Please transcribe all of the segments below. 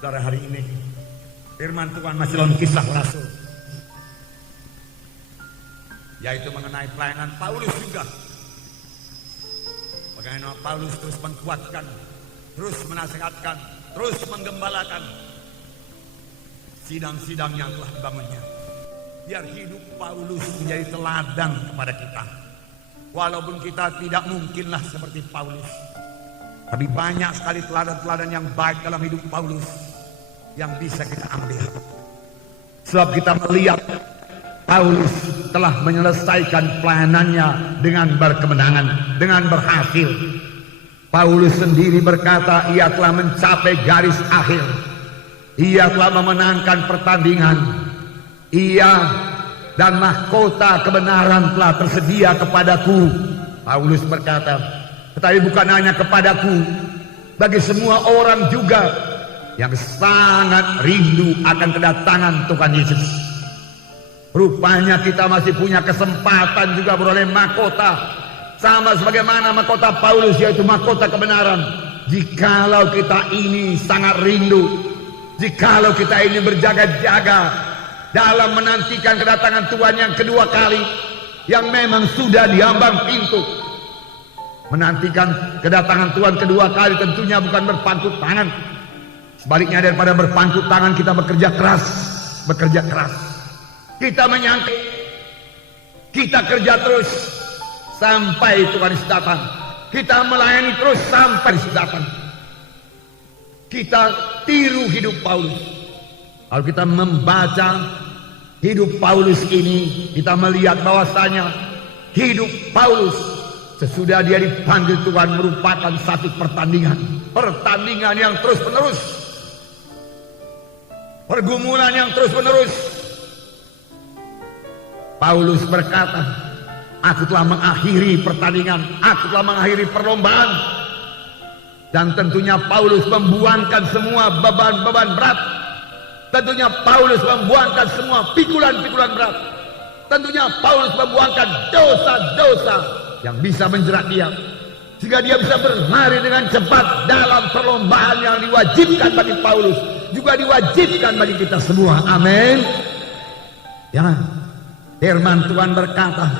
Saudara, hari ini firman Tuhan masih dalam Kisah Rasul, yaitu mengenai pelayanan Paulus juga. Bagaimana Paulus terus menguatkan, terus menasihatkan, terus menggembalakan sidang-sidang yang telah dibangunnya. Biar hidup Paulus menjadi teladan kepada kita. Walaupun kita tidak mungkinlah seperti Paulus, tapi banyak sekali teladan-teladan yang baik dalam hidup Paulus yang bisa kita ambil. Sebab kita melihat Paulus telah menyelesaikan pelayanannya dengan berkemenangan, dengan berhasil. Paulus sendiri berkata ia telah mencapai garis akhir. Ia telah memenangkan pertandingan. Ia dan mahkota kebenaran telah tersedia kepadaku. Paulus berkata, tetapi bukan hanya kepadaku, bagi semua orang juga yang sangat rindu akan kedatangan Tuhan Yesus. Rupanya kita masih punya kesempatan juga beroleh mahkota, sama sebagaimana mahkota Paulus, yaitu mahkota kebenaran. Jikalau kita ini sangat rindu, jikalau kita ini berjaga-jaga dalam menantikan kedatangan Tuhan yang kedua kali, yang memang sudah diambang pintu. Menantikan kedatangan Tuhan kedua kali tentunya bukan berpangku tangan. Sebaliknya, daripada berpangku tangan, kita bekerja keras. Bekerja keras. Kita menyangka, kita kerja terus sampai Tuhan Yesus datang. Kita melayani terus sampai Yesus datang. Kita tiru hidup Paulus. Kalau kita membaca hidup Paulus ini, kita melihat bahwasanya hidup Paulus sesudah dia dipanggil Tuhan merupakan satu pertandingan. Pertandingan yang terus menerus. Pergumulan yang terus menerus. Paulus berkata, aku telah mengakhiri pertandingan, aku telah mengakhiri perlombaan. Dan tentunya Paulus membuangkan semua beban-beban berat. Tentunya Paulus membuangkan semua pikulan-pikulan berat. Tentunya Paulus membuangkan dosa-dosa yang bisa menjerat dia, sehingga dia bisa berlari dengan cepat dalam perlombaan yang diwajibkan bagi Paulus, juga diwajibkan bagi kita semua. Amin. Ya, firman Tuhan berkata,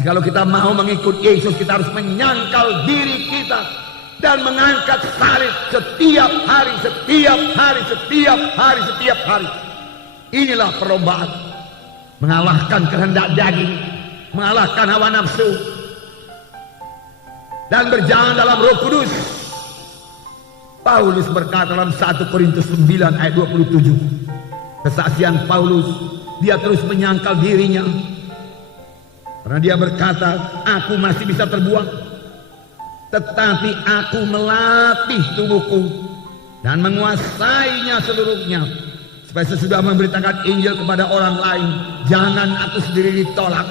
jikalau kita mau mengikut Yesus, kita harus menyangkal diri kita dan mengangkat salib setiap hari, setiap hari, setiap hari, setiap hari. Inilah perlombaan, mengalahkan kehendak daging, mengalahkan hawa nafsu, dan berjalan dalam Roh Kudus. Paulus berkata dalam 1 Korintus 9 ayat 27, kesaksian Paulus, dia terus menyangkal dirinya, karena dia berkata, aku masih bisa terbuang, tetapi aku melatih tubuhku dan menguasainya seluruhnya, supaya sesudah memberitakan Injil kepada orang lain, jangan aku sendiri ditolak.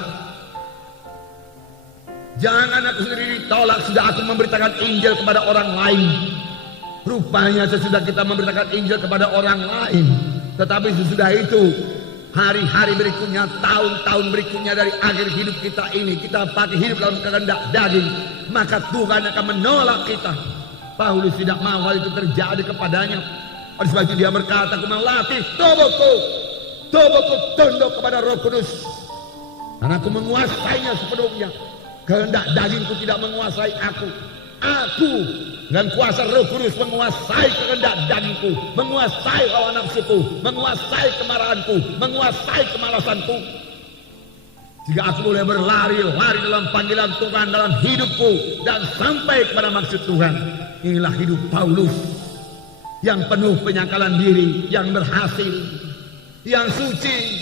Jangan aku sendiri ditolak, sudah aku memberitakan Injil kepada orang lain. Rupanya sesudah kita memberitakan Injil kepada orang lain, tetapi sesudah itu, hari-hari berikutnya, tahun-tahun berikutnya dari akhir hidup kita ini, kita pakai hidup dalam kehendak daging, maka Tuhan akan menolak kita. Paulus tidak mau hal itu terjadi kepadanya. Oleh sebab itu dia berkata, aku melatih tubuhku tunduk kepada Roh Kudus, dan aku menguasainya sepenuhnya. Kehendak dagingku tidak menguasai aku. Aku dengan kuasa Roh Kudus menguasai kehendak dagingku, menguasai hawa nafsuku, menguasai kemarahanku, menguasai kemalasanku. Jika aku boleh berlari-lari dalam panggilan Tuhan dalam hidupku dan sampai kepada maksud Tuhan. Inilah hidup Paulus yang penuh penyangkalan diri, yang berhasil, yang suci,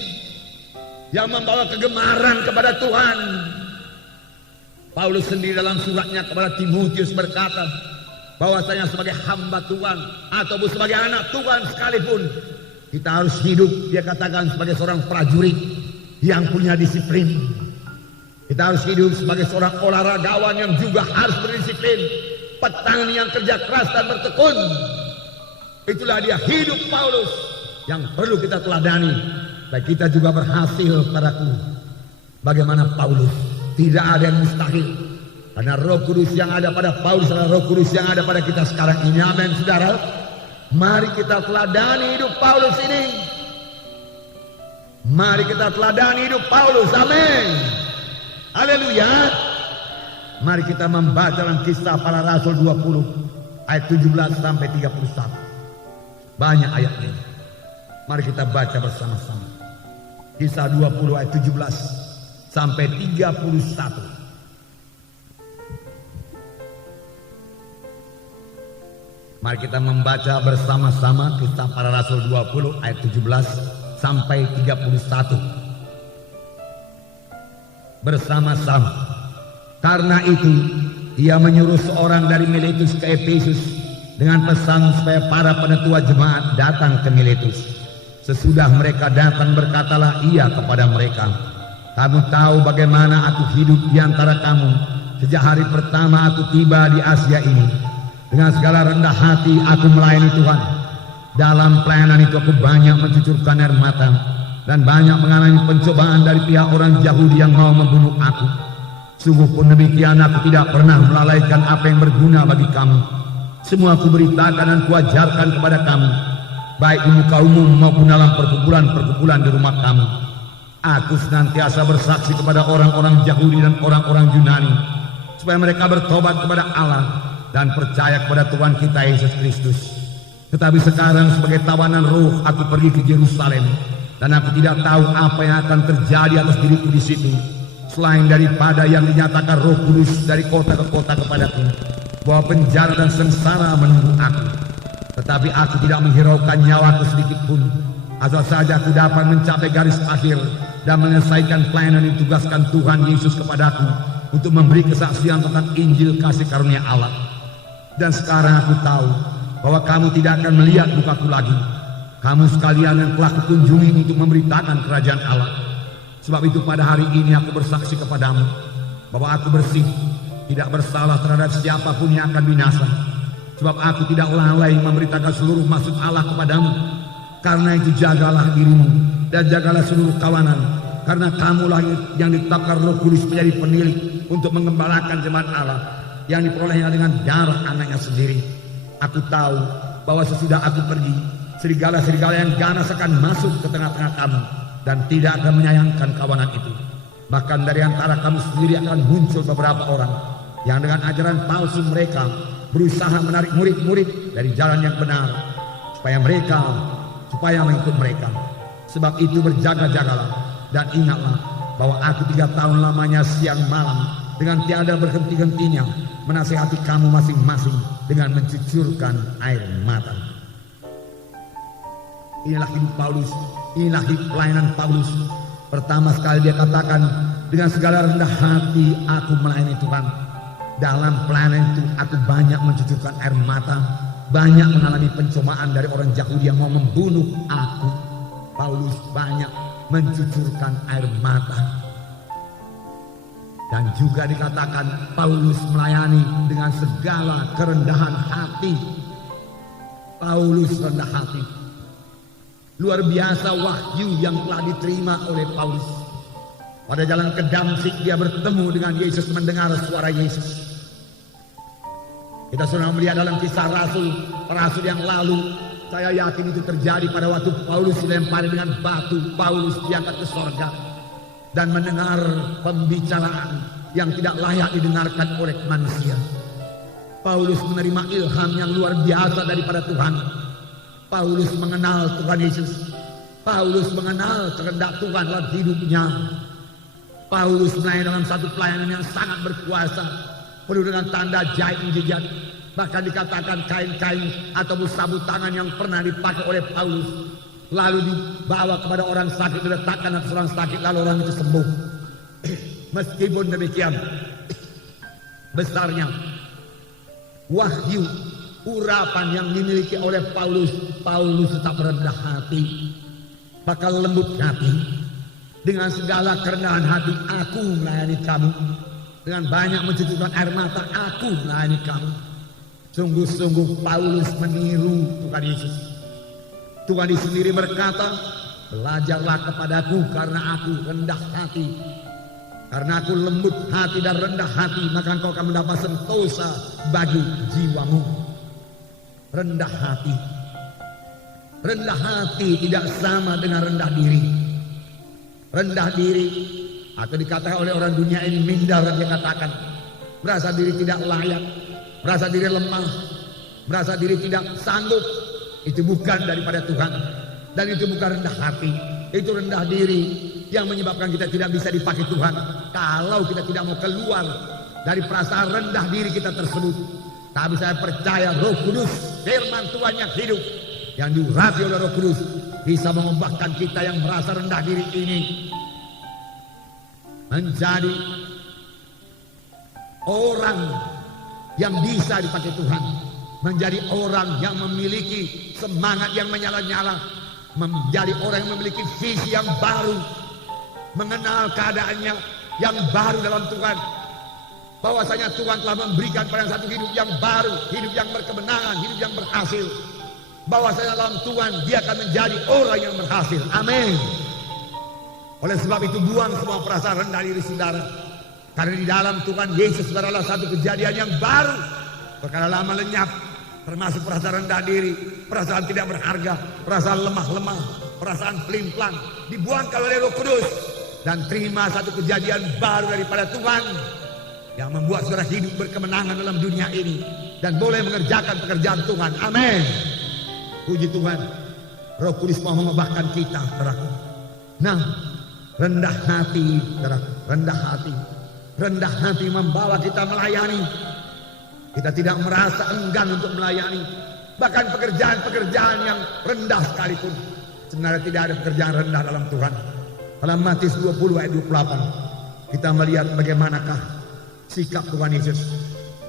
yang membawa kegemaran kepada Tuhan. Paulus sendiri dalam suratnya kepada Timotius berkata bahwasanya sebagai hamba Tuhan ataupun sebagai anak Tuhan sekalipun, kita harus hidup, dia katakan, sebagai seorang prajurit yang punya disiplin. Kita harus hidup sebagai seorang olahragawan yang juga harus berdisiplin, petani yang kerja keras dan bertekun. Itulah dia hidup Paulus yang perlu kita teladani. Baik kita juga berhasil padaku bagaimana Paulus. Tidak ada yang mustahil, karena Roh Kudus yang ada pada Paulus adalah Roh Kudus yang ada pada kita sekarang ini. Amin, saudara. Mari kita teladani hidup Paulus ini. Mari kita teladani hidup Paulus. Amin. Haleluya. Mari kita membaca dalam Kisah Para Rasul 20 ayat 17 sampai 31. Banyak ayatnya. Mari kita baca bersama-sama. Kisah 20 ayat 17 sampai 31. Mari kita membaca bersama-sama Kisah Para Rasul 20 ayat 17 sampai 31. Bersama-sama. Karena itu ia menyuruh seorang dari Miletus ke Efesus dengan pesan supaya para penetua jemaat datang ke Miletus. Sesudah mereka datang, berkatalah ia kepada mereka, kamu tahu bagaimana aku hidup di antara kamu sejak hari pertama aku tiba di Asia ini. Dengan segala rendah hati aku melayani Tuhan. Dalam pelayanan itu aku banyak mencucurkan air mata dan banyak mengalami pencobaan dari pihak orang Yahudi yang mau membunuh aku. Sungguh pun demikian aku tidak pernah melalaikan apa yang berguna bagi kamu. Semua aku beritakan dan kuajarkan kepada kamu, baik di muka umum maupun dalam perkumpulan-perkumpulan di rumah kamu. Aku senantiasa bersaksi kepada orang-orang Yahudi dan orang-orang Yunani supaya mereka bertobat kepada Allah dan percaya kepada Tuhan kita Yesus Kristus. Tetapi sekarang sebagai tawanan roh aku pergi ke Yerusalem dan aku tidak tahu apa yang akan terjadi atas diriku di situ, selain daripada yang dinyatakan Roh Kudus dari kota ke kota kepadaku, bahwa penjara dan sengsara menunggu aku. Tetapi aku tidak menghiraukan nyawaku sedikit pun, asal saja aku dapat mencapai garis akhir dan menyelesaikan pelayanan yang ditugaskan Tuhan Yesus kepadaku untuk memberi kesaksian tentang Injil kasih karunia Allah. Dan sekarang aku tahu bahwa kamu tidak akan melihat mukaku lagi. Kamu sekalian yang telah kukunjungi untuk memberitakan kerajaan Allah. Sebab itu pada hari ini aku bersaksi kepadamu bahwa aku bersih, tidak bersalah terhadap siapapun yang akan binasa. Sebab aku tidak lalai memberitakan seluruh maksud Allah kepadamu. Karena itu jagalah dirimu dan jagalah seluruh kawanan. Karena kamulah yang ditetapkan Roh Kudus menjadi penilik untuk mengembalakan jemaat Allah yang diperolehnya dengan darah anaknya sendiri. Aku tahu bahwa sesudah aku pergi, serigala-serigala yang ganas akan masuk ke tengah-tengah kamu dan tidak akan menyayangkan kawanan itu. Bahkan dari antara kamu sendiri akan muncul beberapa orang yang dengan ajaran palsu mereka berusaha menarik murid-murid dari jalan yang benar supaya mengikut mereka. Sebab itu berjaga-jagalah dan ingatlah bahwa aku 3 tahun lamanya siang malam dengan tiada berhenti-hentinya menasihati kamu masing-masing dengan mencucurkan air mata. Inilah hidup Paulus, inilah hidup pelayanan Paulus. Pertama sekali dia katakan, dengan segala rendah hati aku melayani Tuhan. Dalam pelayanan itu aku banyak mencucurkan air mata, banyak mengalami pencobaan dari orang Yahudi yang mau membunuh aku. Paulus banyak mencucurkan air mata. Dan juga dikatakan Paulus melayani dengan segala kerendahan hati. Paulus rendah hati. Luar biasa wahyu yang telah diterima oleh Paulus. Pada jalan ke Damsyik dia bertemu dengan Yesus, mendengar suara Yesus. Kita sudah melihat dalam Kisah Rasul yang lalu. Saya yakin itu terjadi pada waktu Paulus dilempari dengan batu. Paulus diangkat ke sorga dan mendengar pembicaraan yang tidak layak didengarkan oleh manusia. Paulus menerima ilham yang luar biasa daripada Tuhan. Paulus mengenal Tuhan Yesus. Paulus mengenal kehendak Tuhan dalam hidupnya. Paulus melayani dalam satu pelayanan yang sangat berkuasa, penuh dengan tanda ajaib mujizat. Bahkan dikatakan kain-kain atau sabut tangan yang pernah dipakai oleh Paulus lalu dibawa kepada orang sakit, diletakkan atas orang sakit, lalu orang itu sembuh. Meskipun demikian besarnya wahyu urapan yang dimiliki oleh Paulus, Paulus tetap rendah hati, bakal lembut hati. Dengan segala kerendahan hati aku melayani kamu, dengan banyak mencucurkan air mata aku melayani kamu. Sungguh-sungguh Paulus meniru Tuhan Yesus. Tuhan Yesus sendiri berkata, belajarlah kepadaku karena aku rendah hati. Karena aku lembut hati dan rendah hati, maka engkau akan mendapat sentosa bagi jiwamu. Rendah hati. rendah hati tidak sama dengan rendah diri. Rendah diri atau dikatakan oleh orang dunia ini minder, dia katakan merasa diri tidak layak, merasa diri lemah, merasa diri tidak sanggup. Itu bukan daripada Tuhan, dan itu bukan rendah hati. Itu rendah diri yang menyebabkan kita tidak bisa dipakai Tuhan. Kalau kita tidak mau keluar dari perasaan rendah diri kita tersebut. Tapi saya percaya Roh Kudus, firman Tuhan yang hidup, yang diurapi oleh Roh Kudus, bisa mengubahkan kita yang merasa rendah diri ini menjadi orang yang bisa dipakai Tuhan, menjadi orang yang memiliki semangat yang menyala-nyala, menjadi orang yang memiliki visi yang baru, mengenal keadaannya yang baru dalam Tuhan, bahwasanya Tuhan telah memberikan pada satu hidup yang baru, hidup yang berkemenangan, hidup yang berhasil, bahwasanya dalam Tuhan dia akan menjadi orang yang berhasil. Amin. Oleh sebab itu buang semua perasaan rendah diri saudara, karena di dalam Tuhan Yesus adalah satu kejadian yang baru. Perkara lama lenyap, termasuk perasaan rendah diri, perasaan tidak berharga, perasaan lemah-lemah, perasaan pelin-pelan, dibuangkan oleh Roh Kudus dan terima satu kejadian baru daripada Tuhan yang membuat saudara hidup berkemenangan dalam dunia ini dan boleh mengerjakan pekerjaan Tuhan. Amin. Puji Tuhan. Roh Kudus mau mengubahkan kita, saudaraku. Nah, rendah hati, saudaraku, rendah hati. Rendah hati membawa kita melayani. Kita tidak merasa enggan untuk melayani. Bahkan pekerjaan-pekerjaan yang rendah sekalipun. Sebenarnya tidak ada pekerjaan rendah dalam Tuhan. Dalam Matius 20 ayat 28 kita melihat bagaimanakah sikap Tuhan Yesus.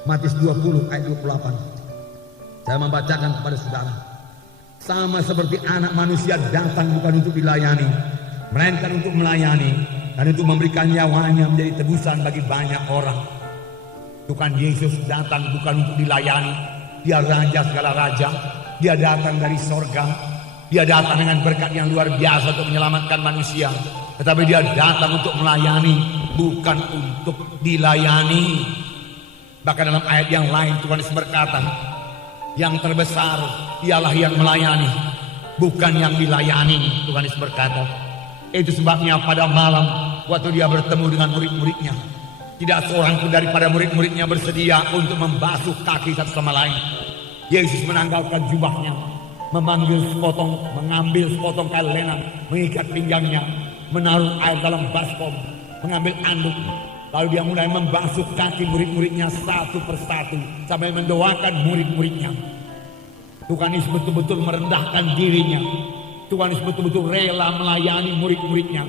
Matius 20 ayat 28. Saya membacakan kepada saudara. Sama seperti anak manusia datang bukan untuk dilayani, melainkan untuk melayani dan untuk memberikan nyawanya menjadi tebusan bagi banyak orang. Tuhan Yesus datang bukan untuk dilayani. Dia raja segala raja. Dia datang dari sorga. Dia datang dengan berkat yang luar biasa untuk menyelamatkan manusia. Tetapi dia datang untuk melayani, bukan untuk dilayani. Bahkan dalam ayat yang lain Tuhan Yesus berkata, yang terbesar ialah yang melayani, bukan yang dilayani. Tuhan Yesus berkata. Itu sebabnya pada malam waktu dia bertemu dengan murid-muridnya, tidak seorang pun daripada murid-muridnya bersedia untuk membasuh kaki satu sama lain. Yesus menanggalkan jubahnya, mengambil sepotong kail lenan, mengikat pinggangnya, menaruh air dalam baskom, mengambil anduk. Lalu dia mulai membasuh kaki murid-muridnya satu persatu sampai mendoakan murid-muridnya. Tuhan Yesus betul-betul merendahkan dirinya. Tuhan Yesus betul-betul rela melayani murid-muridnya.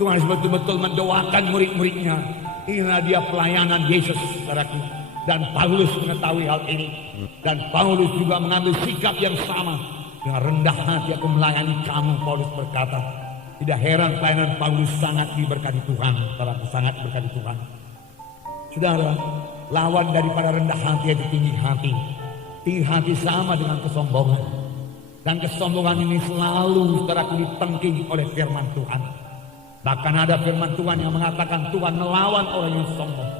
Tuhan Yesus betul-betul mendoakan murid-muridnya. Inilah dia pelayanan Yesus, saudaraku. Dan Paulus mengetahui hal ini. Dan Paulus juga mengambil sikap yang sama. Dengan rendah hati aku melayani kamu, Paulus berkata. Tidak heran pelayanan Paulus sangat diberkati Tuhan, saudaraku, sangat diberkati Tuhan. Saudara, lawan daripada rendah hati itu tinggi hati. Tinggi hati sama dengan kesombongan. Dan kesombongan ini selalu, saudaraku, ditengking oleh firman Tuhan. Bahkan ada firman Tuhan yang mengatakan Tuhan melawan orang yang sombong.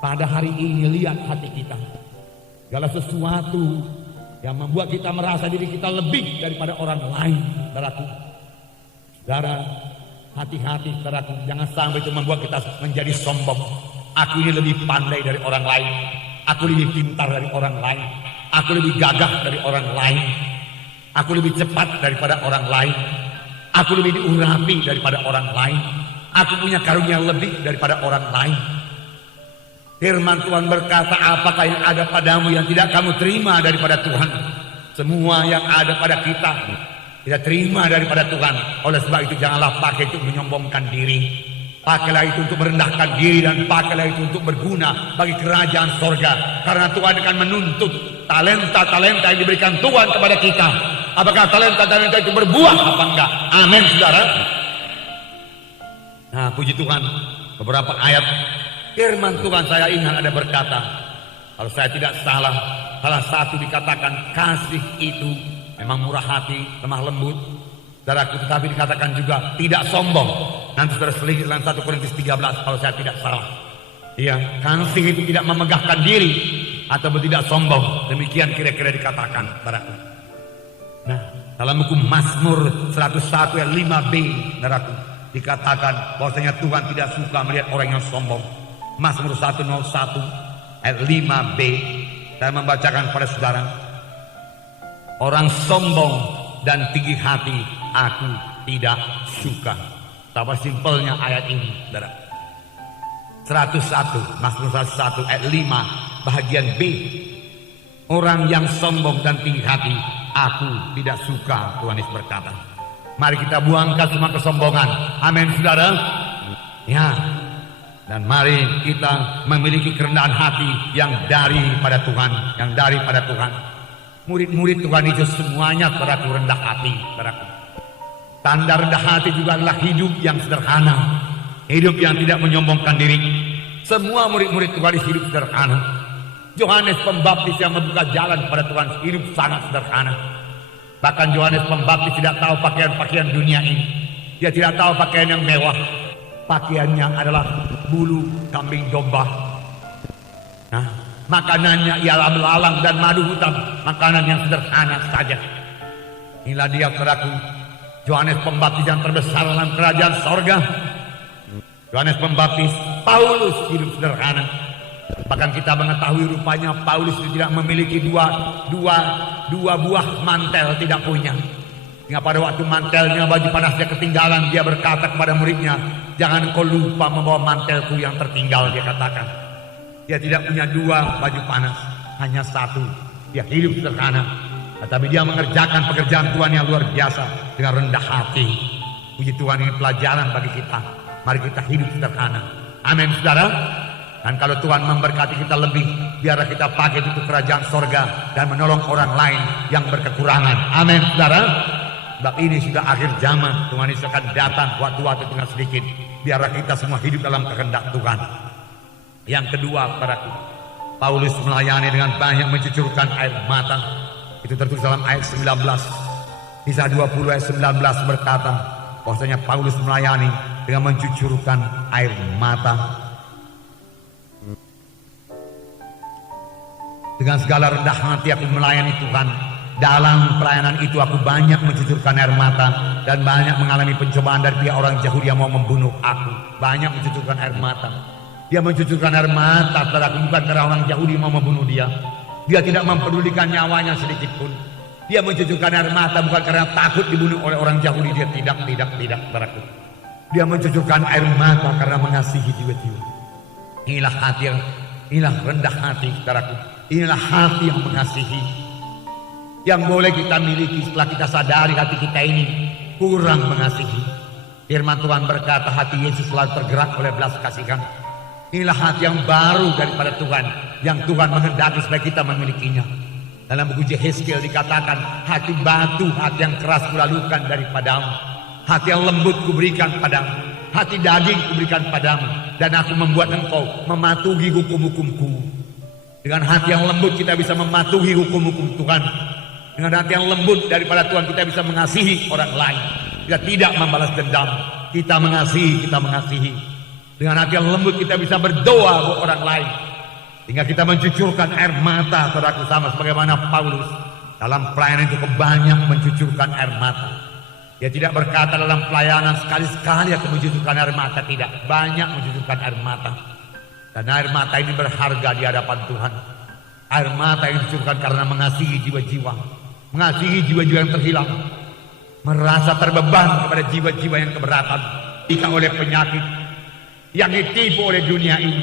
Pada hari ini lihat hati kita. Segala sesuatu yang membuat kita merasa diri kita lebih daripada orang lain, saudaraku. Saudara, hati-hati, saudaraku, jangan sampai itu membuat kita menjadi sombong. Aku ini lebih pandai dari orang lain. Aku lebih pintar dari orang lain. Aku lebih gagah dari orang lain. Aku lebih cepat daripada orang lain. Aku lebih diurapi daripada orang lain. Aku punya karunia lebih daripada orang lain. Firman Tuhan berkata, apakah yang ada padamu yang tidak kamu terima daripada Tuhan? Semua yang ada pada kita tidak terima daripada Tuhan. Oleh sebab itu janganlah pakai itu menyombongkan diri. Pakailah itu untuk merendahkan diri, dan pakailah itu untuk berguna bagi kerajaan sorga. Karena Tuhan akan menuntut talenta-talenta yang diberikan Tuhan kepada kita. Apakah talenta-talenta itu berbuah apa enggak? Amin, saudara. Nah, puji Tuhan, beberapa ayat firman Tuhan saya ingat ada berkata, kalau saya tidak salah, salah satu dikatakan kasih itu memang murah hati, lemah lembut, saudaraku, tetapi dikatakan juga tidak sombong. Nanti saudara selidiki dalam 1 Korintus 13 kalau saya tidak salah. Iya, kasih itu tidak memegahkan diri atau tidak sombong. Demikian kira-kira dikatakan, saudaraku. Nah, Dalam buku Mazmur 101 ayat 5b, saudaraku, dikatakan bahwasanya Tuhan tidak suka melihat orang yang sombong. Mazmur 101 ayat 5b, saya membacakan kepada saudara. Orang sombong dan tinggi hati aku tidak suka. Betapa simpelnya ayat ini, saudara. 101, Mazmur 101 ayat 5 bagian B. Orang yang sombong dan tinggi hati aku tidak suka, Tuhan Yesus berkata. Mari kita buangkan semua kesombongan. Amin, saudara. Ya. Dan mari kita memiliki kerendahan hati yang daripada Tuhan, yang daripada Tuhan. Murid-murid Tuhan Yesus semuanya saudaraku rendah hati, saudaraku. Tanda rendah hati juga adalah hidup yang sederhana, hidup yang tidak menyombongkan diri. Semua murid-murid Tuhan Yesus hidup sederhana. Yohanes Pembaptis yang membuka jalan kepada Tuhan hidup sangat sederhana. Bahkan Yohanes Pembaptis tidak tahu pakaian-pakaian dunia ini. Dia tidak tahu pakaian yang mewah. Pakaiannya adalah bulu kambing domba. Nah, makanannya ialah belalang dan madu hutan. Makanan yang sederhana saja. Inilah dia, saudaraku, Yohanes Pembaptis yang terbesar dalam kerajaan sorga. Yohanes Pembaptis, Paulus hidup sederhana. Bahkan kita mengetahui rupanya Paulus tidak memiliki dua buah mantel, tidak punya. Hingga pada waktu mantelnya, baju panasnya ketinggalan, dia berkata kepada muridnya, jangan kau lupa membawa mantelku yang tertinggal, dia katakan. Dia tidak punya dua baju panas, hanya satu. Dia hidup sederhana, tetapi dia mengerjakan pekerjaan Tuhan yang luar biasa dengan rendah hati. Puji Tuhan, ini pelajaran bagi kita. Mari kita hidup sederhana. Amin, saudara. Dan kalau Tuhan memberkati kita lebih, biarlah kita pakai itu kerajaan sorga dan menolong orang lain yang berkekurangan. Amin, saudara. Sebab ini sudah akhir zaman. Tuhan Yesus akan datang waktu-waktu tinggal sedikit. Biarlah kita semua hidup dalam kehendak Tuhan. Yang kedua, saudaraku, Paulus melayani dengan banyak mencucurkan air mata. Itu tertulis dalam ayat 19. Kisah 20 ayat 19 berkata bahwasanya Paulus melayani dengan mencucurkan air mata. Dengan segala rendah hati aku melayani Tuhan. Dalam pelayanan itu aku banyak mencucurkan air mata dan banyak mengalami pencobaan dari pihak orang Yahudi yang mau membunuh aku. Banyak mencucurkan air mata. Dia mencucurkan air mata saudaraku, bukan karena orang Yahudi mau membunuh dia. Dia tidak mempedulikan nyawanya sedikit pun. Dia mencucurkan air mata bukan karena takut dibunuh oleh orang Yahudi. Dia tidak saudaraku. Dia mencucurkan air mata karena mengasihi jiwa-jiwa. Inilah hati yang, inilah rendah hati saudaraku. Inilah hati yang mengasihi, yang boleh kita miliki setelah kita sadari hati kita ini kurang mengasihi. Firman Tuhan berkata hati Yesus selalu tergerak oleh belas kasihan. Inilah hati yang baru daripada Tuhan, yang Tuhan menghendaki supaya kita memilikinya. Dalam buku Yehezkiel dikatakan, hati batu, hati yang keras kulalukan daripadamu, hati yang lembut kuberikan padamu, hati daging kuberikan padamu, dan aku membuat engkau mematuhi hukum-hukumku. Dengan hati yang lembut kita bisa mematuhi hukum-hukum Tuhan. Dengan hati yang lembut daripada Tuhan kita bisa mengasihi orang lain. Kita tidak membalas dendam. Kita mengasihi. Dengan hati yang lembut kita bisa berdoa buat orang lain. Hingga kita mencucurkan air mata, saudaraku, sama sebagaimana Paulus dalam pelayanan itu banyak mencucurkan air mata. Dia tidak berkata dalam pelayanan sekali-sekali aku mencucurkan air mata, tidak. Banyak mencucurkan air mata. Dan air mata ini berharga di hadapan Tuhan. Air mata yang dicucurkan karena mengasihi jiwa-jiwa. Mengasihi jiwa-jiwa yang terhilang. Merasa terbeban kepada jiwa-jiwa yang keberatan. Jika oleh penyakit. Yang ditipu oleh dunia ini.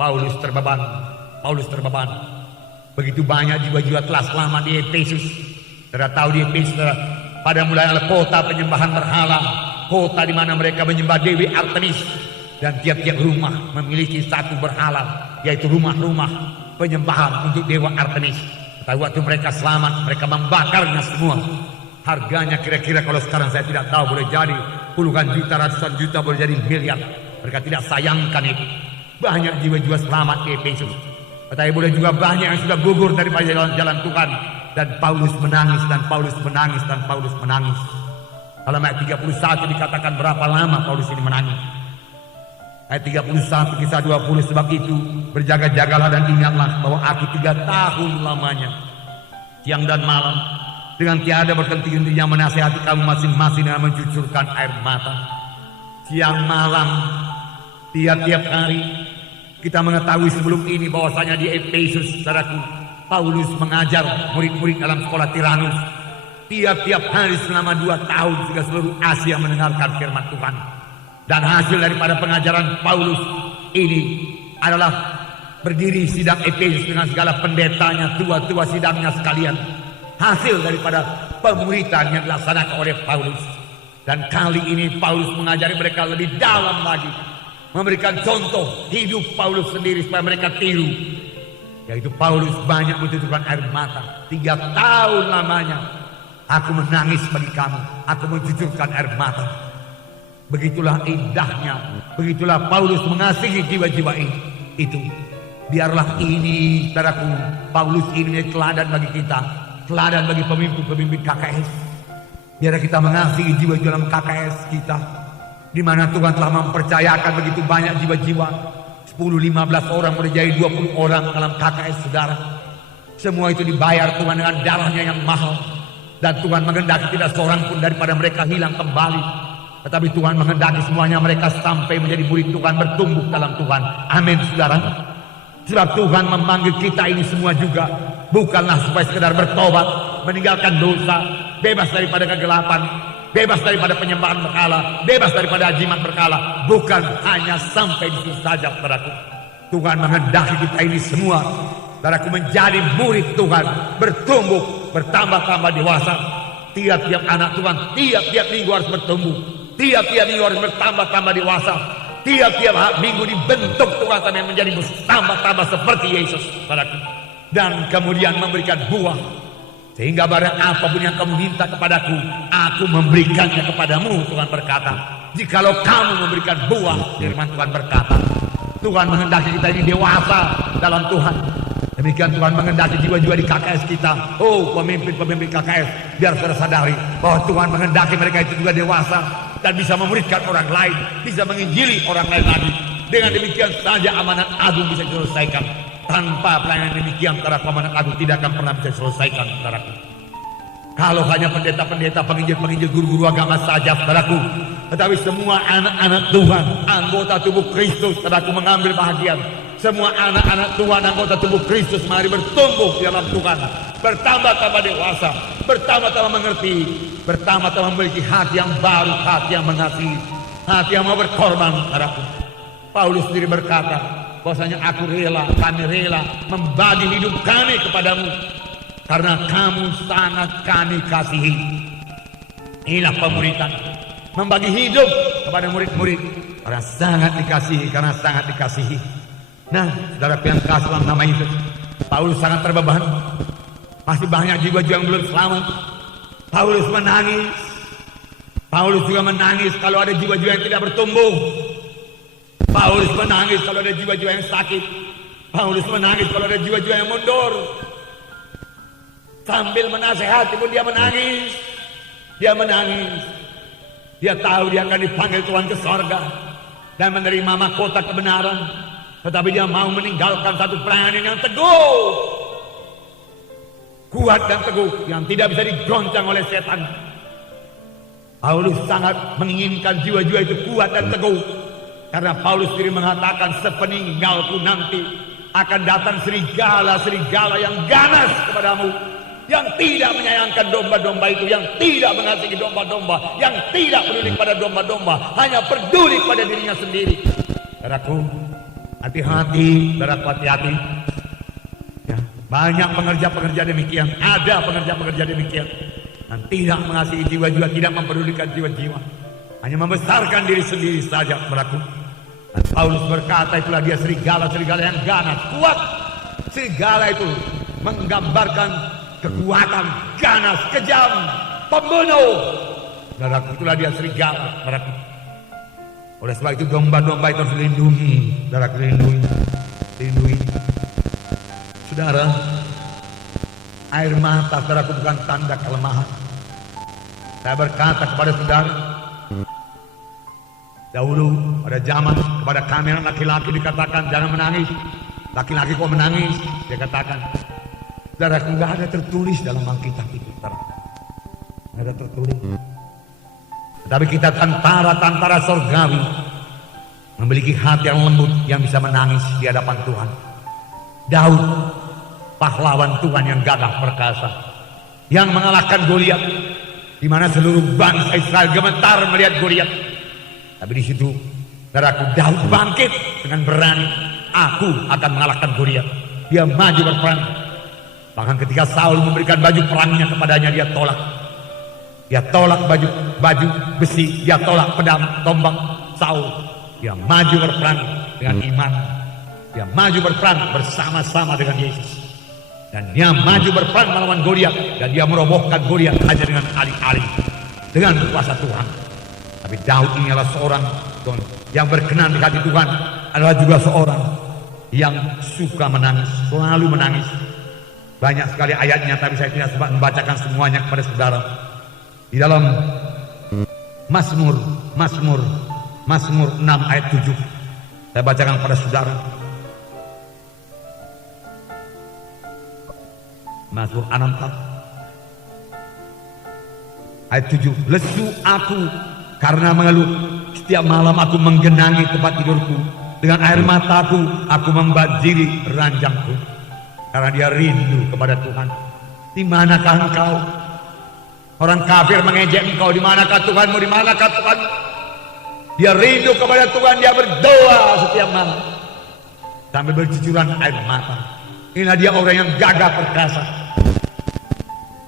Paulus terbeban. Begitu banyak jiwa-jiwa telah selamat di Efesus. Saudara tahu di Efesus pada mulanya kota penyembahan berhala. Kota di mana mereka menyembah Dewi Artemis. Dan tiap-tiap rumah memiliki satu berhala, yaitu rumah-rumah penyembahan untuk Dewa Artemis. Tapi waktu mereka selamat, mereka membakarnya semua. Harganya kira-kira kalau sekarang saya tidak tahu, boleh jadi puluhan juta, ratusan juta, boleh jadi miliar. Mereka tidak sayangkan itu. Banyak jiwa-jiwa selamat di Efesus. Tetapi boleh juga banyak yang sudah gugur daripada jalan-jalan Tuhan. Dan Paulus menangis, Dalam ayat 31 dikatakan berapa lama Paulus ini menangis. Ayat 31 kisah 20, sebab itu berjaga-jagalah dan ingatlah bahwa aku 3 tahun lamanya siang dan malam dengan tiada berhenti-hentinya menasihati kamu masing-masing dengan mencucurkan air mata. Siang malam, tiap-tiap hari, kita mengetahui sebelum ini bahwasanya di Efesus, saudaraku, Paulus mengajar murid-murid dalam sekolah Tiranus. Tiap-tiap hari selama 2 tahun sudah seluruh Asia mendengarkan firman Tuhan. Dan hasil daripada pengajaran Paulus ini adalah berdiri sidang Efesus dengan segala pendetanya, tua-tua sidangnya sekalian. Hasil daripada pemuritan yang dilaksanakan oleh Paulus. Dan kali ini Paulus mengajari mereka lebih dalam lagi, memberikan contoh hidup Paulus sendiri supaya mereka tiru. Yaitu Paulus banyak mencucurkan air mata. 3 tahun lamanya aku menangis bagi kamu, aku mencucurkan air mata. Begitulah indahnya, begitulah Paulus mengasihi jiwa-jiwa itu. Biarlah ini, saudaraku, Paulus ini teladan bagi kita, teladan bagi pemimpin-pemimpin KKS. Biar kita mengasihi jiwa-jiwa dalam KKS kita, di mana Tuhan telah mempercayakan begitu banyak jiwa-jiwa. 10-15 orang boleh jadi 20 orang dalam KKS, saudara. Semua itu dibayar Tuhan dengan darahnya yang mahal. Dan Tuhan menghendaki tidak seorang pun daripada mereka hilang kembali. Tetapi Tuhan menghendaki semuanya mereka sampai menjadi murid Tuhan, bertumbuh dalam Tuhan. Amin, saudara. Sebab Tuhan memanggil kita ini semua juga bukanlah supaya sekedar bertobat, meninggalkan dosa, bebas daripada kegelapan, bebas daripada penyembahan berhala, bebas daripada ajimat berhala. Bukan hanya sampai di situ saja, saudaraku. Tuhan menghendaki kita ini semua, saudaraku, menjadi murid Tuhan, bertumbuh, bertambah-tambah dewasa. Tiap-tiap anak Tuhan, tiap-tiap minggu harus bertumbuh, tiap-tiap minggu harus bertambah-tambah dewasa. Tiap-tiap minggu dibentuk Tuhan sampai menjadi bertambah-tambah seperti Yesus, saudaraku. Dan kemudian memberikan buah. Sehingga barang apapun yang kamu minta kepadaku, aku memberikannya kepadamu, Tuhan berkata. Jikalau kamu memberikan buah, firman Tuhan berkata. Tuhan menghendaki kita ini dewasa dalam Tuhan. Demikian Tuhan menghendaki jiwa-jiwa di KKS kita. Oh, pemimpin-pemimpin KKS, biar saudara sadari bahwa Tuhan menghendaki mereka itu juga dewasa dan bisa memuridkan orang lain, bisa menginjili orang lain lagi. Dengan demikian saja amanat agung bisa diselesaikan. Tanpa pelayanan demikian, saudara, amanat agung tidak akan pernah bisa diselesaikan, saudaraku. Kalau hanya pendeta-pendeta, penginjil-penginjil, guru-guru agama saja, saudaraku. Tetapi semua anak-anak Tuhan, anggota tubuh Kristus, saudaraku, mengambil bahagian. Semua anak-anak Tuhan, anggota tubuh Kristus, mari bertumbuh di dalam Tuhan, bertambah-tambah dewasa, bertambah-tambah mengerti, bertambah-tambah memiliki hati yang baru, hati yang mengasihi, hati yang mau berkorban, saudaraku. Paulus sendiri berkata bahwasanya kami rela membagi hidup kami kepadamu karena kamu sangat kami kasihi. Inilah pemuritan, membagi hidup kepada murid-murid karena sangat dikasihi. Nah, saudara yang kasih dalam nama Yesus, Paulus sangat terbeban. Masih banyak jiwa-jiwa yang belum selamat. Paulus menangis. Paulus juga menangis kalau ada jiwa-jiwa yang tidak bertumbuh. Paulus menangis kalau ada jiwa-jiwa yang sakit. Paulus menangis kalau ada jiwa-jiwa yang mundur. Sambil menasehati pun dia menangis. Dia menangis. Dia tahu dia akan dipanggil Tuhan ke sorga dan menerima mahkota kebenaran. Tetapi dia mau meninggalkan satu pelayanan yang teguh, kuat dan teguh, yang tidak bisa digoncang oleh setan. Paulus sangat menginginkan jiwa-jiwa itu kuat dan teguh, karena Paulus sendiri mengatakan, sepeninggalku nanti akan datang serigala-serigala yang ganas kepadamu, yang tidak menyayangkan domba-domba itu, yang tidak mengasihi domba-domba, yang tidak peduli pada domba-domba, hanya peduli pada dirinya sendiri. Saudaraku, hati-hati, saudaraku, hati-hati. Ya, banyak pengerja-pengerja demikian, ada pengerja-pengerja demikian, dan tidak mengasihi jiwa-jiwa, tidak mempedulikan jiwa-jiwa, hanya membesarkan diri sendiri saja, saudaraku. Dan Paulus berkata, itulah dia serigala-serigala yang ganas, kuat. Serigala itu menggambarkan kekuatan, ganas, kejam, pembunuh. Saudaraku, itulah dia serigala, saudaraku. Oleh sebab itu domba-domba itu harus dilindungi, saudaraku, dilindungi. Saudara, air mata, saudaraku, bukan tanda kelemahan. Saya berkata kepada saudara, dahulu pada zaman kepada kami anak laki-laki dikatakan jangan menangis. Laki-laki kok menangis? Dia katakan, saudaraku, nggak ada tertulis dalam Alkitab itu, saudara. Ada tertulis. Tetapi kita tentara-tentara surgawi memiliki hati yang lembut yang bisa menangis di hadapan Tuhan. Daud, pahlawan Tuhan yang gagah perkasa, yang mengalahkan Goliat, di mana seluruh bangsa Israel gemetar melihat Goliat. Tapi di situ, saudaraku, Daud bangkit dengan berani. Aku akan mengalahkan Goliat. Dia maju berperang. Bahkan ketika Saul memberikan baju perangnya kepadanya, dia tolak. Dia tolak baju besi, dia tolak pedang, tombak Saul. Dia maju berperang dengan iman. Dia maju berperang bersama-sama dengan Yesus. Dan dia maju berperang melawan Goliat, dan dia merobohkan Goliat hanya dengan alih-alih, dengan kuasa Tuhan. Tapi Daud ini adalah seorang yang berkenan di hati Tuhan, adalah juga seorang yang suka menangis, selalu menangis. Banyak sekali ayatnya, tapi saya tidak sempat membacakan semuanya kepada saudara. Di dalam Mazmur 6 ayat 7 saya bacakan kepada saudara. Mazmur 6 ayat 7. Lesu aku karena mengeluh, setiap malam aku menggenangi tempat tidurku, dengan air mataku aku membanjiri ranjangku, karena dia rindu kepada Tuhan. Di manakah engkau? Orang kafir mengejek engkau. Di manakah Tuhanmu? Di manakah Tuhan? Dia rindu kepada Tuhan. Dia berdoa setiap malam sambil bercucuran air mata. Inilah dia orang yang gagah perkasa,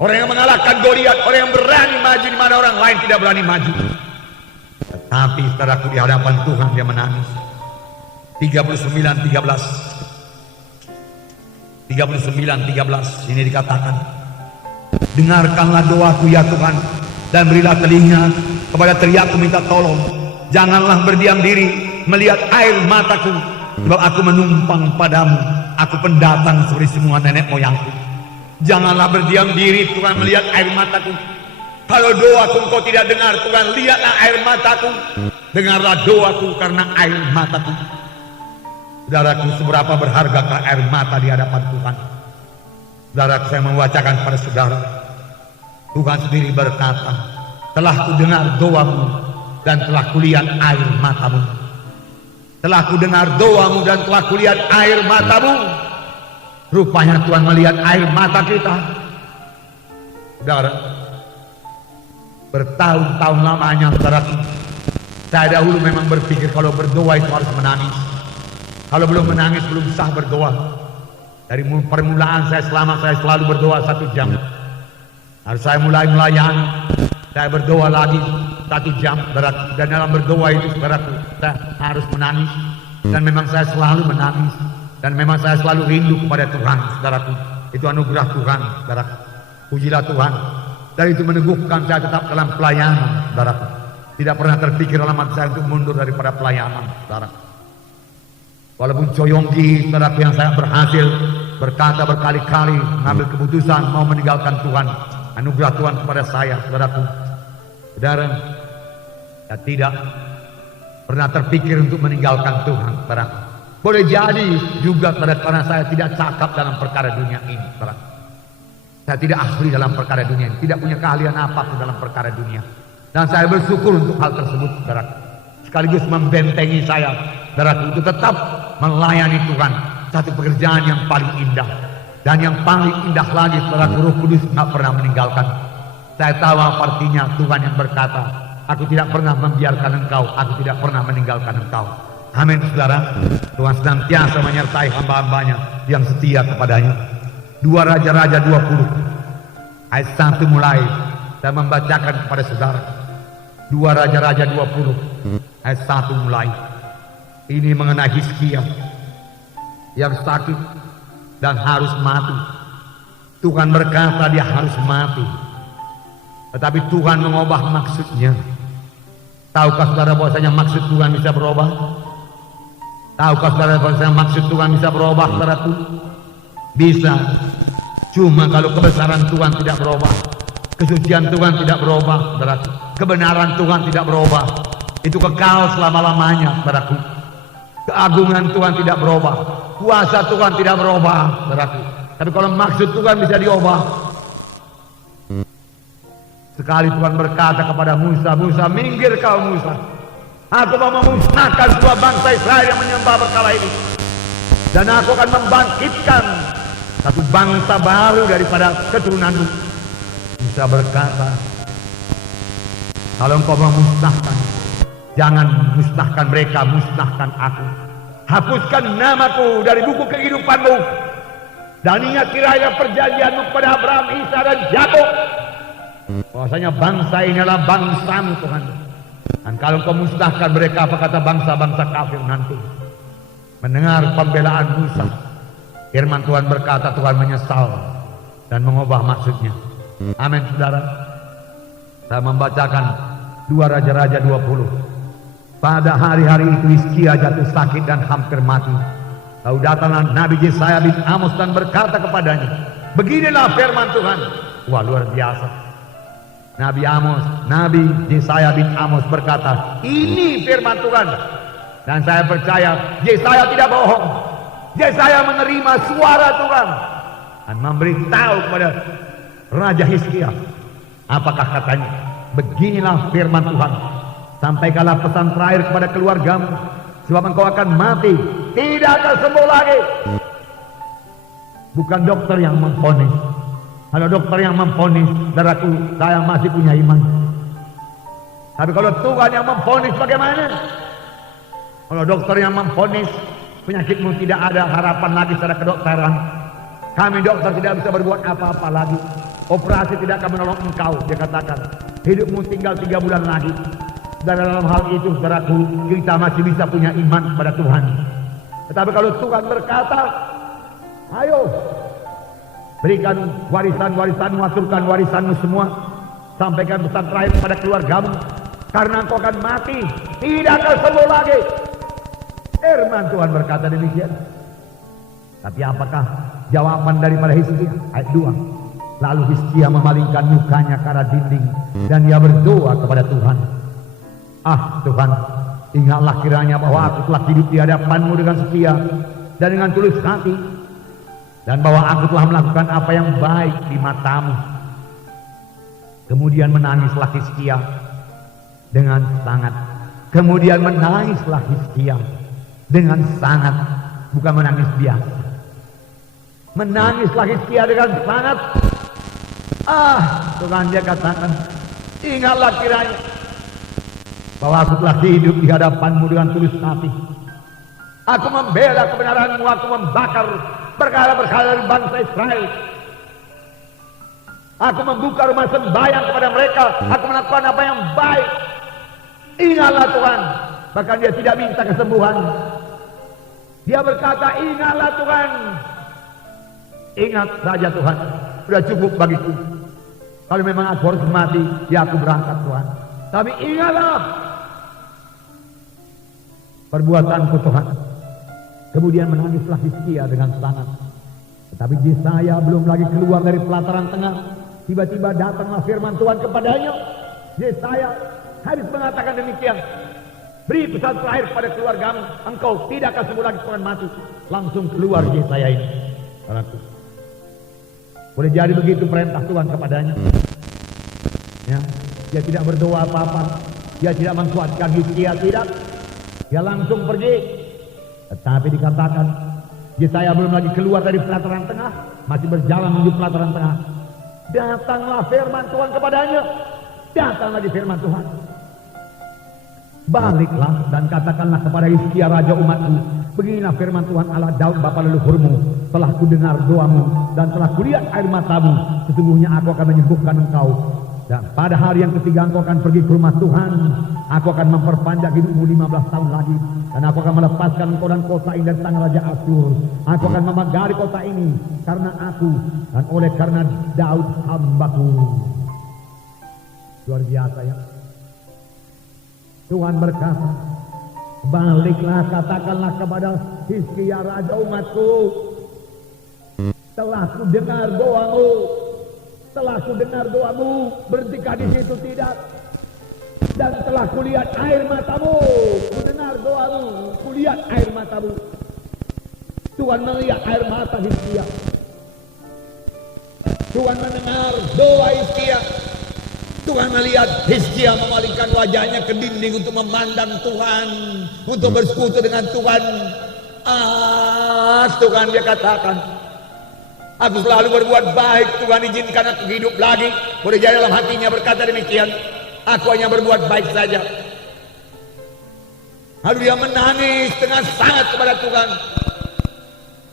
orang yang mengalahkan Goliat, orang yang berani maju di mana orang lain tidak berani maju. Tetapi saudaraku, di hadapan Tuhan dia menangis. 39:13 ini dikatakan, dengarkanlah doaku ya Tuhan, dan berilah telinga kepada teriakku minta tolong. Janganlah berdiam diri melihat air mataku, sebab aku menumpang padamu. Aku pendatang seperti semua nenek moyangku. Janganlah berdiam diri Tuhan melihat air mataku. Kalau doaku engkau tidak dengar Tuhan, lihatlah air mataku. Dengarlah doaku karena air mataku. Saudaraku, seberapa berhargakah air mata di hadapan Tuhan? Saudaraku, saya membacakan kepada saudara. Tuhan sendiri berkata, telah ku dengar doamu dan telah kulihat air matamu. Telah ku dengar doamu dan telah kulihat air matamu. Rupanya Tuhan melihat air mata kita. Saudara, bertahun-tahun lamanya saudaraku, saya dahulu memang berpikir kalau berdoa itu harus menangis. Kalau belum menangis belum sah berdoa. Dari permulaan saya selalu berdoa 1 jam. Harus saya mulai melayani, saya berdoa lagi 1 jam. Dan dalam berdoa itu saudaraku, saya harus menangis. Dan memang saya selalu menangis. Dan memang saya selalu rindu kepada Tuhan, saudaraku. Itu anugerah Tuhan, saudaraku. Pujilah Tuhan. Dan itu meneguhkan saya tetap dalam pelayanan, saudaraku. Tidak pernah terpikir dalam hati saya untuk mundur daripada pelayanan, saudaraku. Walaupun Coyonggi, saudaraku, yang saya berhasil berkata berkali-kali mengambil keputusan mau meninggalkan Tuhan, anugerah Tuhan kepada saya, saudaraku. Saudara, saya tidak pernah terpikir untuk meninggalkan Tuhan, saudaraku. Boleh jadi juga karena saya tidak cakap dalam perkara dunia ini, saudaraku. Saya tidak ahli dalam perkara dunia ini, tidak punya keahlian apapun dalam perkara dunia. Dan saya bersyukur untuk hal tersebut, saudaraku. Sekaligus membentengi saya, saudaraku, untuk tetap melayani Tuhan. Satu pekerjaan yang paling indah. Dan yang paling indah lagi, saudaraku, Roh Kudus tidak pernah meninggalkan. Saya tahu apa artinya Tuhan yang berkata, aku tidak pernah membiarkan engkau, aku tidak pernah meninggalkan engkau. Amin, saudara. Tuhan senantiasa menyertai hamba-hambanya yang setia kepadanya. 2 Raja-Raja 20 ayat 1 mulai saya membacakan kepada saudara. 2 Raja-Raja 20 ayat 1 mulai. Ini mengenai Hizkia yang sakit dan harus mati. Tuhan berkata dia harus mati, tetapi Tuhan mengubah maksudnya. Tahukah saudara bahwasanya maksud Tuhan bisa berubah? Tahukah saudara bahwasanya maksud Tuhan bisa berubah, saudaraku? Bisa. Cuma kalau kebesaran Tuhan tidak berubah, kesucian Tuhan tidak berubah, saudaraku, kebenaran Tuhan tidak berubah, itu kekal selama-lamanya, saudaraku. Keagungan Tuhan tidak berubah, kuasa Tuhan tidak berubah, saudaraku. Tapi kalau maksud Tuhan bisa diubah, Sekali Tuhan berkata kepada Musa, Musa, minggir kau Musa. Aku mau memusnahkan semua bangsa Israel yang menyembah berhala ini. Dan aku akan membangkitkan satu bangsa baru daripada keturunanmu. Musa berkata, kalau engkau mau musnahkan, jangan musnahkan mereka, musnahkan aku. Hapuskan namaku dari buku kehidupanmu. Dan ingat kiranya perjanjianmu kepada Abraham, Isa dan Yakub. Bahwasanya bangsa ini adalah bangsamu Tuhan. Dan kalau engkau musnahkan mereka, apa kata bangsa-bangsa kafir nanti? Mendengar pembelaan Musa, firman Tuhan berkata Tuhan menyesal dan mengubah maksudnya. Amin saudara. Saya membacakan 2 Raja-Raja 20. Pada hari-hari itu Hizkia jatuh sakit dan hampir mati. Lalu datanglah Nabi Yesaya bin Amos dan berkata kepadanya, beginilah firman Tuhan. Wah, luar biasa. Nabi Yesaya bin Amos berkata, ini firman Tuhan. Dan saya percaya Yesaya tidak bohong. Yesaya menerima suara Tuhan dan memberitahu kepada Raja Hizkia. Apakah katanya? Beginilah firman Tuhan. Sampaikanlah pesan terakhir kepada keluargamu, sebab engkau akan mati, tidak akan sembuh lagi. Bukan dokter yang memvonis. Kalau dokter yang memvonis, saudaraku, saya masih punya iman. Tapi kalau Tuhan yang memvonis, bagaimana? Kalau dokter yang memvonis penyakitmu tidak ada harapan lagi secara kedokteran, kami dokter tidak bisa berbuat apa-apa lagi. Operasi tidak akan menolong engkau, dia katakan. Hidupmu tinggal 3 bulan lagi. Dan dalam hal itu, saudaraku, kita masih bisa punya iman kepada Tuhan. Tetapi kalau Tuhan berkata, ayo, berikan warisan-warisanmu, aturkan warisanmu semua, sampaikan pesan terakhir kepada keluargamu, karena engkau akan mati, tidak akan sembuh lagi. Firman Tuhan berkata demikian. Tapi apakah jawaban daripada Hizkia? Ayat 2. Lalu Hizkia memalingkan mukanya ke arah dinding dan dia berdoa kepada Tuhan. Ah Tuhan, ingatlah kiranya bahwa aku telah hidup di hadapan-Mu dengan setia dan dengan tulus hati, dan bahwa aku telah melakukan apa yang baik di mata-Mu. Kemudian menangislah Hizkia dengan sangat. Kemudian menangislah Hizkia dengan sangat, bukan menangis biasa. Menangislah Hizkia dengan sangat. Ah, Tuhan, dia katakan, ingatlah kiranya bahwa aku telah hidup di hadapan-Mu dengan tulus hati. Aku membela kebenaran-Mu, aku membakar perkara-perkara dari bangsa Israel. Aku membuka rumah sembahyang kepada mereka. Aku melakukan apa yang baik. Ingatlah Tuhan. Bahkan dia tidak minta kesembuhan. Dia berkata, ingatlah Tuhan. Ingat saja Tuhan, sudah cukup bagiku. Kalau memang aku harus mati, ya aku berangkat Tuhan. Tapi ingatlah perbuatanku Tuhan. Kemudian menangislah Hizkia dengan sangat. Tetapi Yesaya belum lagi keluar dari pelataran tengah, tiba-tiba datanglah firman Tuhan kepadanya. Yesaya harus mengatakan demikian. Beri pesan terakhir kepada keluargamu, engkau tidak akan sembuh lagi, Tuhan mati. Langsung keluar Yesaya ini. Boleh jadi begitu perintah Tuhan kepadanya. Ya, dia tidak berdoa apa-apa, dia tidak menguatkan Hizkia, tidak. Dia langsung pergi. Tetapi dikatakan Yesaya belum lagi keluar dari pelataran tengah, masih berjalan menuju pelataran tengah. Datanglah firman Tuhan kepadanya. Datang lagi firman Tuhan. Baliklah dan katakanlah kepada Hizkia raja umatku, beginilah firman Tuhan Allah Daud bapa leluhurmu, telah kudengar doamu dan telah kulihat air matamu. Sesungguhnya aku akan menyembuhkan engkau, dan pada hari yang ketiga engkau akan pergi ke rumah Tuhan. Aku akan memperpanjang hidupmu 15 tahun lagi, dan aku akan melepaskan engkau dan kota ini dari tangan Raja Asyur. Aku akan memagari kota ini karena aku dan oleh karena Daud hambaku. Luar biasa ya. Tuhan berkata, baliklah katakanlah kepada Hizkia raja umatku, telah ku dengar doamu, telah ku dengar doamu. Berhentikah di situ? Tidak. Dan telah kulihat air matamu, ku dengar doamu, kulihat air matamu. Tuhan melihat air mata Hizkia. Tuhan mendengar doa Hizkia. Tuhan melihat Hizkia memalingkan wajahnya ke dinding untuk memandang Tuhan, untuk bersekutu dengan Tuhan. Tuhan dia katakan, aku selalu berbuat baik, Tuhan izinkan aku hidup lagi. Boleh jadi dalam hatinya berkata demikian, aku hanya berbuat baik saja. Lalu dia menangis dengan sangat kepada Tuhan.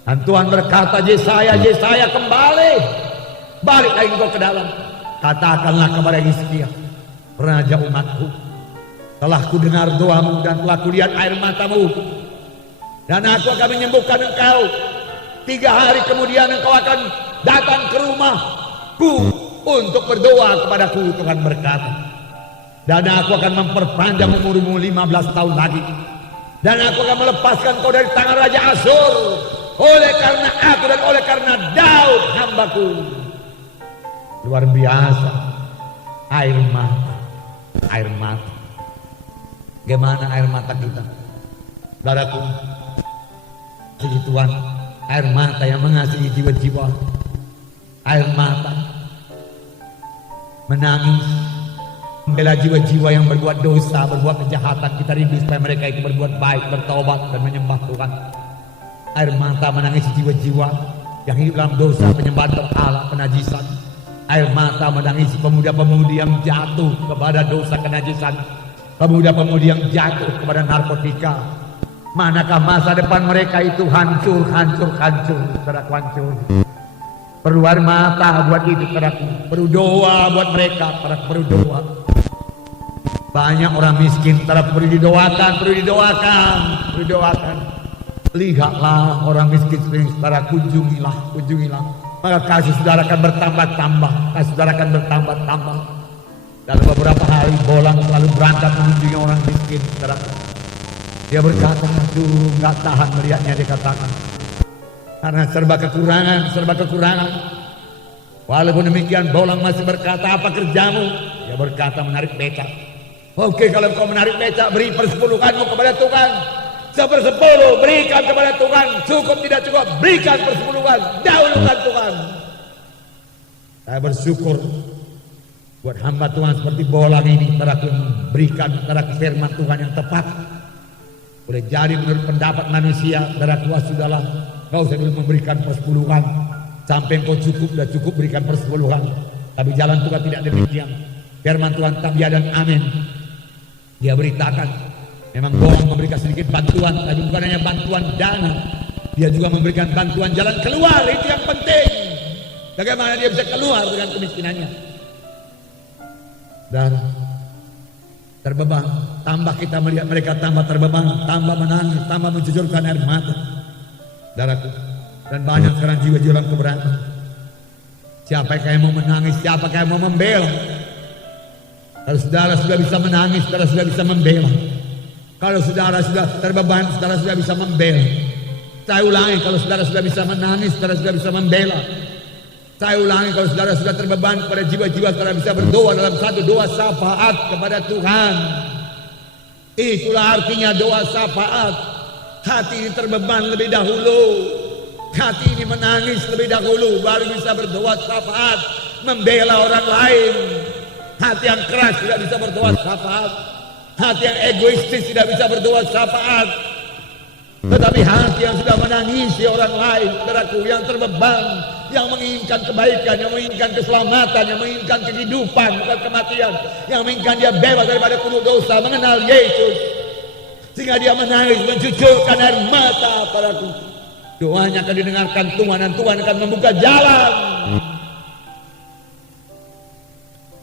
Dan Tuhan berkata, Yesaya kembali, baliklah engkau ke dalam. Katakanlah kepada Hizkia, raja umatku, telah ku dengar doamu dan telah ku lihat air matamu, dan aku akan menyembuhkan engkau. 3 hari kemudian engkau akan datang ke rumahku untuk berdoa kepadaku, Tuhan berkata. Dan aku akan memperpanjang umurmu 15 tahun lagi. Dan aku akan melepaskan kau dari tangan Raja Asyur, oleh karena aku dan oleh karena Daud hambaku. Luar biasa. Air mata. Air mata. Bagaimana air mata kita? Saudaraku, puji Tuhan, air mata yang mengasihi jiwa-jiwa. Air mata menangis, membela jiwa-jiwa yang berbuat dosa, berbuat kejahatan. Kita rindu supaya mereka itu berbuat baik, bertobat dan menyembah Tuhan. Air mata menangis jiwa-jiwa yang hidup dalam dosa, penyembahan berhala, penajisan. Air mata menangis pemuda-pemudi yang jatuh kepada dosa kenajisan, pemuda-pemudi yang jatuh kepada narkotika. Manakah masa depan mereka itu hancur, saudaraku, hancur. Perlu air mata buat itu, saudaraku. Perlu doa buat mereka, saudaraku, perlu doa. Banyak orang miskin, saudaraku, perlu didoakan. Lihatlah orang miskin, saudaraku, kunjungilah. Maka kasih saudara akan bertambah-tambah. Dalam beberapa hari Bolang selalu berangkat mengunjungi orang miskin, saudaraku. Dia berkata, aduh, nggak tahan melihatnya, dia katakan. Karena serba kekurangan. Walaupun demikian, Bolang masih berkata, apa kerjamu? Dia berkata, menarik becak. Oke, kalau kau menarik becak, beri persepuluhanmu kepada Tuhan. 1/10 berikan kepada Tuhan. Cukup tidak cukup, berikan persepuluhan. Dahulukan Tuhan. Saya bersyukur buat hamba Tuhan seperti Bolang ini, saudaraku, memberikan saudaraku firman Tuhan yang tepat. Boleh jadi menurut pendapat manusia, saudaraku, sudahlah, kau usah dulu memberikan persepuluhan. Sampai kau cukup berikan persepuluhan. Tapi jalan Tuhan tidak demikian. Firman Tuhan tetap ya dan amin. Dia beritakan, memang Bolang memberikan sedikit bantuan, tapi bukan hanya bantuan dana, dia juga memberikan bantuan jalan keluar. Itu yang penting. Bagaimana dia bisa keluar dengan kemiskinannya. Dan terbeban, tambah kita melihat mereka tambah terbeban, tambah menangis, tambah mencucurkan air mata, saudaraku. Dan banyak sekarang jiwa-jiwa dalam keberatan. Siapa yang mau menangis, siapa yang mau membela? Kalau saudara sudah bisa menangis, saudara sudah bisa membela. Kalau saudara sudah terbeban, saudara sudah bisa membela. Saya ulangi, kalau saudara sudah bisa menangis, saudara sudah bisa membela. Saya ulangi, kalau saudara sudah terbeban pada jiwa-jiwa, saudara bisa berdoa dalam satu doa syafaat kepada Tuhan. Itulah artinya doa syafaat. Hati ini terbeban lebih dahulu. Hati ini menangis lebih dahulu, baru bisa berdoa syafaat, membela orang lain. Hati yang keras tidak bisa berdoa syafaat. Hati yang egoistis tidak bisa berdoa syafaat. Tetapi hati yang sudah menangisi orang lain, saudaraku, yang terbeban, yang menginginkan kebaikan, yang menginginkan keselamatan, yang menginginkan kehidupan, bukan kematian, yang menginginkan dia bebas daripada kutuk dosa, mengenal Yesus, sehingga dia menangis, mencucurkan air mata padaku. Doanya akan didengarkan Tuhan, dan Tuhan akan membuka jalan.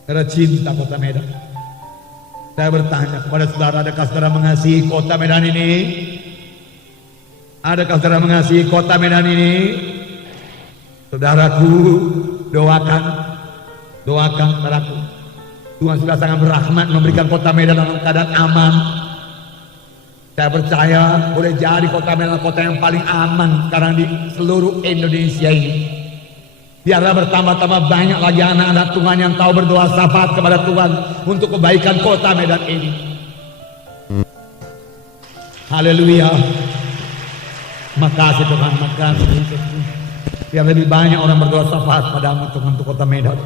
Karena cinta kota Medan. Saya bertanya kepada saudara, adakah saudara mengasihi kota Medan ini? Adakah saudara mengasihi kota Medan ini? Saudaraku, doakan saudaraku. Tuhan sudah sangat berrahmat memberikan kota Medan dalam keadaan aman. Saya percaya boleh jadi kota Medan kota yang paling aman sekarang di seluruh Indonesia ini. Biarlah bertambah-tambah banyak lagi anak-anak Tuhan yang tahu berdoa syafaat kepada Tuhan untuk kebaikan kota Medan ini. Haleluya. Makasih Tuhan, makasih. Biar lebih banyak orang berdoa syafaat padamu Tuhan untuk kota Medan.